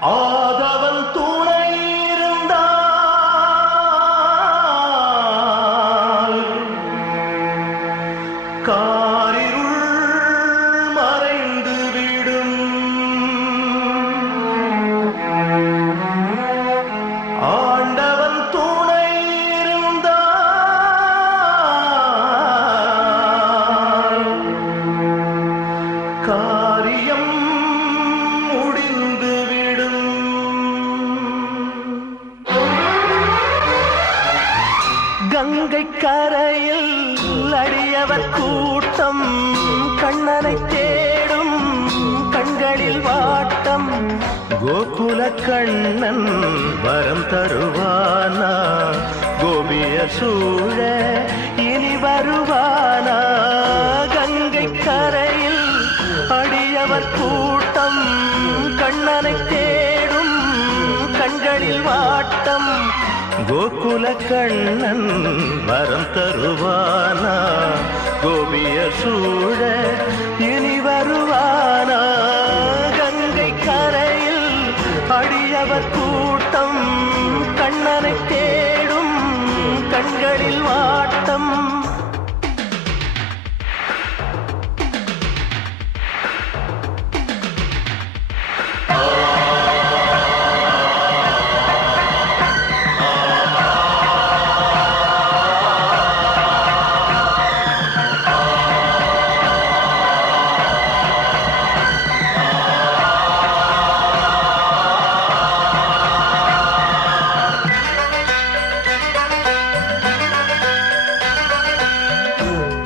ஆதவன் துணை இருந்தால் காரிருள் மறைந்து விடும். ஆண்டவன் துணை இருந்தால் காரியம் முடிந்துவிடும். கங்கை கரையில் அடியவர் கூட்டம் கண்ணனை தேடும் கண்களில் வாட்டம். கோகுல கண்ணன் வரம் தருவானா? கோபிய சூழ இனி வருவானா? கங்கை கரையில் அடியவர் கூட்டம் கண்ணனை தேடும் கண்களில் வாட்டம். கோகுல கண்ணன் வரம் தருவானா? கோபிய சூழ இனி வருவானா? கங்கை கரையில் அடியவர் கூட்டம் கண்ணனை தேடும் கண்களில் வாட்டம்.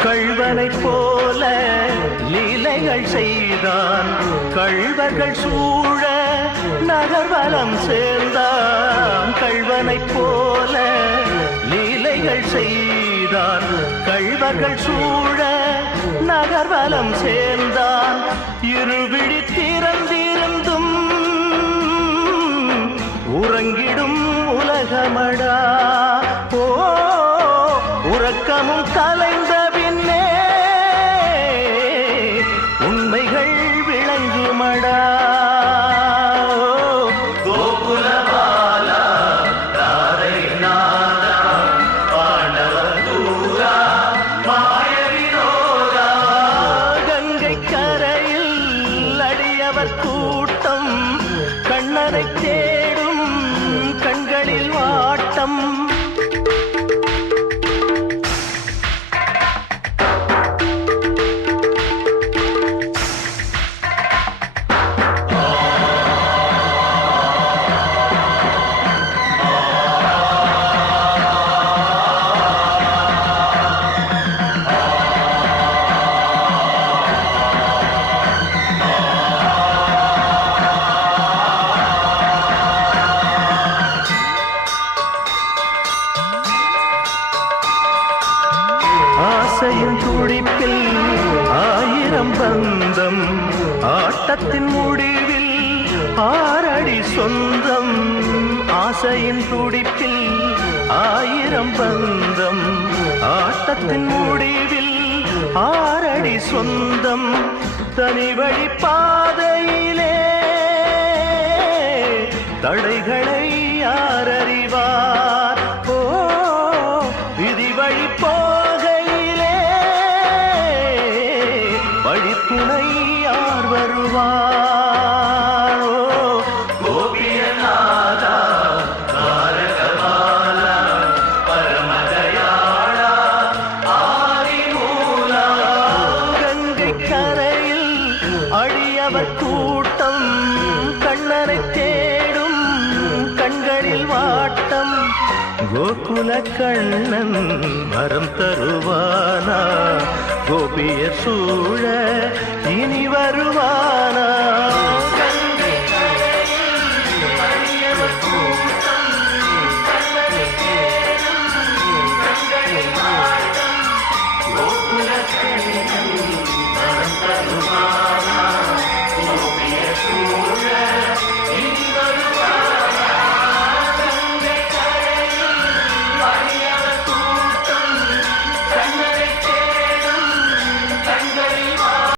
கள்வனை போல லீலைகள் செய்தான் கள்வர்கள் சூழ நகர்வலம் சேர்ந்தான். கள்வனை போல லீலைகள் செய்தான் கள்வர்கள் சூழ நகர்வலம் சேர்ந்தான். இருவிழி திறந்திருந்தும் உறங்கிடும் உலகமடா. ஓ உறக்கமும் கலைந்த பின்னே உண்மைகள் விளங்குமடா. கோகுலபாலா தாரை நாதா பாண்டவர் தூரா மாய வினோதா. கங்கை கரையில் அடியவர் கூட்டம் கண்ணனை தேடும் கண்களில் வாட்டம். ஆசையின் துடிப்பில் ஆயிரம் பந்தம் ஆட்டத்தின் முடிவில் ஆறடி சொந்தம். ஆசையின் துடிப்பில் ஆயிரம் பந்தம் ஆட்டத்தின் முடிவில் ஆறடி சொந்தம். தனி வழி பாதையிலே தடைகளை யார் அறிவார்? ஓ விதி வழி போகையிலே வழித்துணை யார் வருவார்? ஓ கோபியநாதா தாரகபாலா பரமதயாளா ஆதிமூலா. கங்கை கரையில் அடியவர் கூட்டம் கண்ணனை தேடும் கண்களில் வாட்டம். கோகுல கண்ணன் வரம் தருவானா? கோபிய சூழ இனி வருவானா?